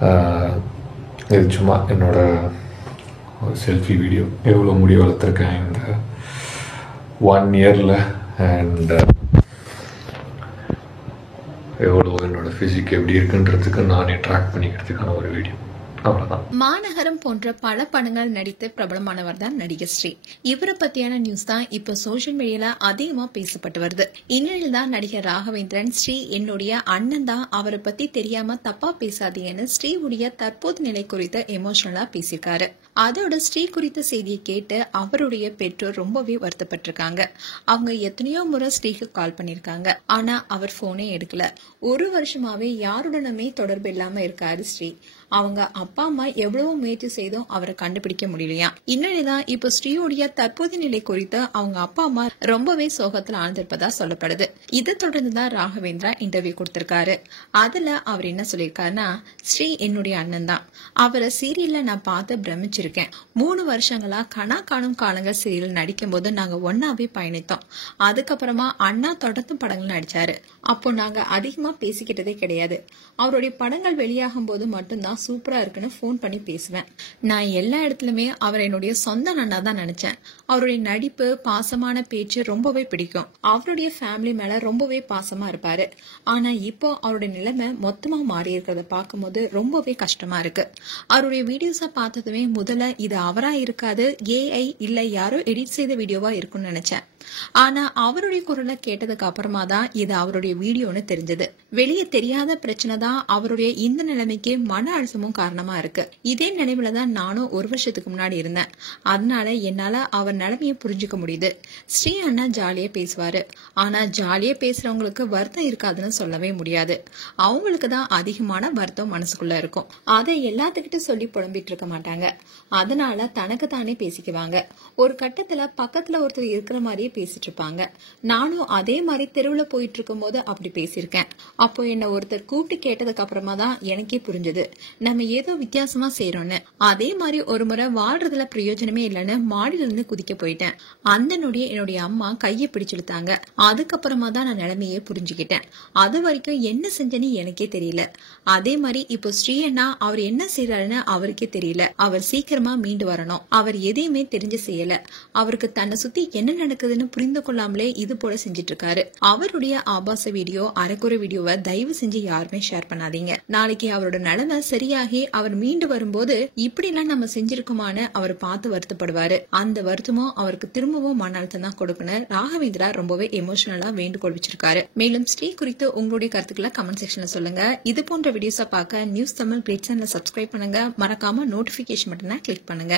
இது சும்மா என்னோட செல்ஃபி வீடியோ. எவ்வளோ முடி வளர்த்துருக்கேன் இந்த 1 இயரில், அண்ட் எவ்வளோ என்னோடய ஃபிசிக் எப்படி இருக்குன்றதுக்கு நானே ட்ராக் பண்ணிக்கிறதுக்கான ஒரு வீடியோ. அவ்வளவுதான். மாநகரம் போன்ற பல படங்கள் நடித்து பிரபலமானவர் தான் நடிகர் ஸ்ரீ. இவரை பத்தியான நியூஸ் தான் இப்ப சோசியல் மீடியால அதிகமா பேசப்பட்டு வருது. இந்நிலையில் தான் நடிகர் ராகவேந்திரன் ஸ்ரீ என்னுடைய அண்ணன் தான், அவரை பத்தி தெரியாம தப்பா பேசாதீங்கன்னு ஸ்ரீவுடைய தற்போது நிலை குறித்த எமோஷனலா பேசியிருக்காரு. அதோட ஸ்ரீ குறித்த செய்தியை கேட்டு அவருடைய பெற்றோர் ரொம்பவே வருத்தப்பட்டிருக்காங்க. அவங்க எத்தனையோ முறை ஸ்ரீக்கு கால் பண்ணிருக்காங்க, ஆனா அவர் போனே எடுக்கல. 1 வருஷமாவே யாருடனுமே தொடர்பு இல்லாம இருக்காரு ஸ்ரீ. அவங்க அப்பா அம்மா எவ்வளவு முயற்சி செய்தும் அவரை கண்டுபிடிக்க முடியலையா. இந்நிலைதான் இப்ப ஸ்ரீயோடைய தற்போதைய நிலை குறித்து அவங்க அப்பா அம்மா ரொம்பவே சோகத்துல ஆழ்ந்திருப்பதா சொல்லப்படுது. இது தொடர்ந்துதான் ராகவேந்திரா இன்டர்வியூ கொடுத்திருக்காரு. அதுல அவர் என்ன சொல்லியிருக்காருன்னா, ஸ்ரீ என்னுடைய அண்ணன் தான். அவரை சீரியல்ல நான் பார்த்து பிரமிச்சிருக்கேன். 3 வருஷங்களா கனா காணும் காலங்கள் சீரியல் நடிக்கும் போது நாங்க ஒன்னாவே பயணித்தோம். அதுக்கப்புறமா அண்ணா தொடர்ந்து படங்கள் நடிச்சாரு. அப்போ நாங்க அதிகமா பேசிக்கிட்டதே கிடையாது. அவருடைய படங்கள் வெளியாகும் போது மட்டும்தான் சூப்பரா இருக்குன்னு போன் பண்ணி பேசுவேன். நான் எல்லா இடத்துலயுமே அவர் என்னுடைய சொந்த அண்ணா தான் நினைச்சேன். அவருடைய நடிப்பு, பாசமான பேச்சு ரொம்பவே பிடிக்கும். அவருடைய ஃபேமிலி மேல ரொம்பவே பாசமா இருப்பாரு. ஆனா இப்போ அவருடைய நிலைமை மொத்தமா மாறி இருக்கிறத பார்க்கும்போது ரொம்பவே கஷ்டமா இருக்கு. அவருடைய வீடியோஸ பார்த்ததுமே முதல்ல இது அவரா இருக்காது, ஏஐ இல்ல யாரோ எடிட் செய்த வீடியோவா இருக்கும்னு நினைச்சேன். ஆனா அவருடைய குரலை கேட்டதுக்கு அப்புறமா தான் இது அவருடைய வீடியோன்னு தெரிஞ்சது. வெளியே தெரியாத பிரச்சனை தான் அவருடைய இந்த நிலைமைக்கு மன அழுத்தமும் காரணமா இருக்கு. இதே நினைவுல தான் நானும் 1 வருஷத்துக்கு முன்னாடி இருந்தேன். அதனால என்னால அவர் நிலைமையை புரிஞ்சுக்க முடியுது. ஸ்ரீ அண்ணா ஜாலியா பேசுவாரு. ஆனா ஜாலியா பேசுறவங்களுக்கு வருத்தம் இருக்காதுன்னு சொல்லவே முடியாது. அவங்களுக்கு தான் அதிகமான வருத்தம் மனசுக்குள்ள இருக்கும். அதை எல்லாத்துக்கிட்ட சொல்லி புலம்பிட்டு இருக்க மாட்டாங்க. அதனால தனக்கு தானே பேசிக்குவாங்க. ஒரு கட்டத்துல பக்கத்துல ஒருத்தர் இருக்கிற மாதிரியே பேசிட்டு இருப்பாங்க. நானும் அதே மாதிரி தெருவுல போயிட்டு இருக்கும் போது அப்படி பேசியிருக்கேன். அப்போ என்ன ஒருத்தர் கூப்பிட்டு கேட்டதுக்கு அப்புறமா தான் எனக்கே புரிஞ்சது, நம்ம ஏதோ வித்தியாசமா செய்யறோம்னு. அதே மாதிரி ஒரு முறை வாழ்றதுல பிரயோஜனமே இல்லைன்னு மாடியில இருந்து குதிக்க போயிட்டேன். அந்த நொடியே என்னுடைய அம்மா கையை பிடிச்சிருத்தாங்க. அதுக்கப்புறமா தான் நான் நிலைமையே புரிஞ்சுக்கிட்டேன். அது வரைக்கும் என்ன செஞ்சேன்னு எனக்கே தெரியல. அதே மாதிரி இப்போ ஸ்ரீ அண்ணா அவர் என்ன செய்யறாருன்னு அவருக்கே தெரியல. அவர் சீக்கிரமா மீண்டு வரணும். அவர் எதையுமே தெரிஞ்சு செய்யல. அவருக்கு தன்னை சுத்தி என்ன நடக்குதுன்னு புரிந்து கொள்ளாமலே இது போல செஞ்சிட்டு இருக்காரு. அவருடைய ஆபாச வீடியோ, அரைக்குறை வீடியோவை தயவு செஞ்சு யாருமே ஷேர் பண்ணாதீங்க. நாளைக்கு அவரோட நிலைமை சரியாகி அவர் மீண்டு வரும்போது இப்படி எல்லாம் நம்ம செஞ்சிருக்குமான்னு அவர் பார்த்து வருத்தப்படுவாரு. அந்த வருத்தமும் அவருக்கு திரும்பவும் மன அழுத்தம் தான் கொடுக்கணும். ராகவேந்திரா ரொம்பவே எமோஷனலா வேண்டுகோள் வச்சிருக்காரு. மேலும் ஸ்ரீ குறித்து உங்களுடைய கருத்துக்களை கமெண்ட் செக்ஷன்ல சொல்லுங்க. இது போன்ற வீடியோஸை பார்க்க நியூஸ் தமிழ் கிரேட் சேனலை சப்ஸ்கிரைப் பண்ணுங்க. மறக்காம நோட்டிபிகேஷன் பட்டனை கிளிக் பண்ணுங்க.